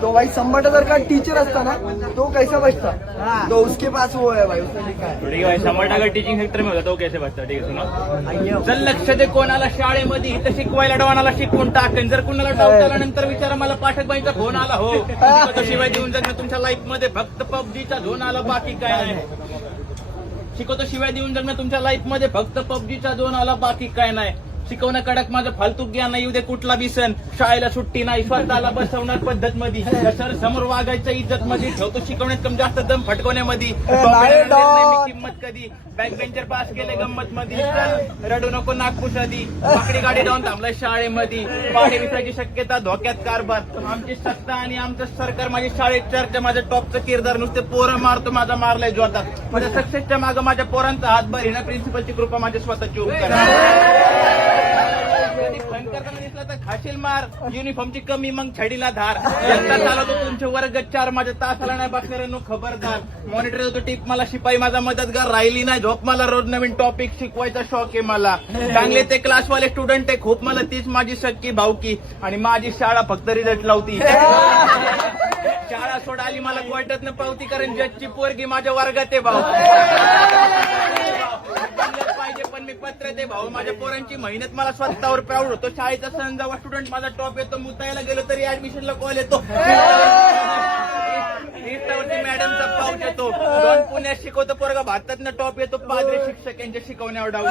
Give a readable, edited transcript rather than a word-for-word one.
तो भाई 100,000 का टीचर असता ना तो कैसा बचता, तो उसके पास वो है भाई, उसने लिखा है. ठीक आहे 100% टीचिंग सेक्टर में होता तो कैसे बसता. ठीक आहे सुना. चल लक्ष दे कोणाला शाळेमध्ये इथं शिकवायला डवानाला शिकवून टाकेन. जर कुणाला डाऊट आला नंतर विचारा मला पाठकबाईंचा फोन आला हो. शिवाय देऊन जगणं तुमच्या लाईफ मध्ये फक्त पबजीचा झोन आला बाकी काय नाही. शिकवतो शिवाय देऊन जगणं तुमच्या लाईफ मध्ये फक्त पबजीचा झोन आला बाकी काय नाही. शिकवणं कडक माझं फालतू ज्ञान नाही. उद्या कुठला बी सण शाळेला सुट्टी नाही. स्वतःला बसवणार पद्धत मध्ये सर समोर वागायचं इज्जत मध्ये ठेवतो. शिकवण्यात कमी जास्त दम फटकवण्यामध्ये किंमत कधी बॅक बेंचर पास केले गंमत मध्ये. रडू नको नागपुसादी आकडी गाडी जाऊन थांबलाय शाळेमध्ये. पाडे विसरायची शक्यता धोक्यात कारभार. आमची सत्ता आणि आमचं सरकार माझी शाळेत चर्चा. माझं टॉपचं किरदार नुसते पोरं मारतो माझा मारलाय जोरदार. माझ्या सक्सेसच्या मागं माझ्या पोरांचा हातभार हिना प्रिन्सिपलची कृपा माझ्या स्वतःची उपकार. कधी फोन करताना दिसला तर खाशील मार. युनिफॉर्मची कमी मग छडीला धार. एकटा चालवतो तुमचे वर्ग 4 माझ्या तासाला नाही बसणाऱ्यांनो खबरदार. मॉनिटर होतो टिप मला शिपाई माझा मदतगार. राहिली नाही झोप मला रोज नवीन टॉपिक शिकवायचा शौक आहे मला. चांगले ते क्लासवाले स्टुडंट आहे खूप मला तीच माझी सक्की भावकी. आणि माझी शाळा फक्त रिझल्ट लावती. शाळा सोडाली मला कोर्टात न पावती कारण जजची पोरगी माझ्या वर्गात आहे भाऊ. पाहिजे पण मी पत्र दे भाऊ. माझ्या पोरांची मेहनत मला स्वतःवर प्राऊड होतो. शाळेचा सण जेव्हा स्टुडंट माझा टॉप येतो. मुतायला गेलो तरी ऍडमिशनला कॉल येतो. मॅडमचा पाऊच येतो. दोन पुण्यात शिकवतो पोरगा भारतात टॉप येतो. पादरी शिक्षक यांच्या शिकवण्यावर डाऊट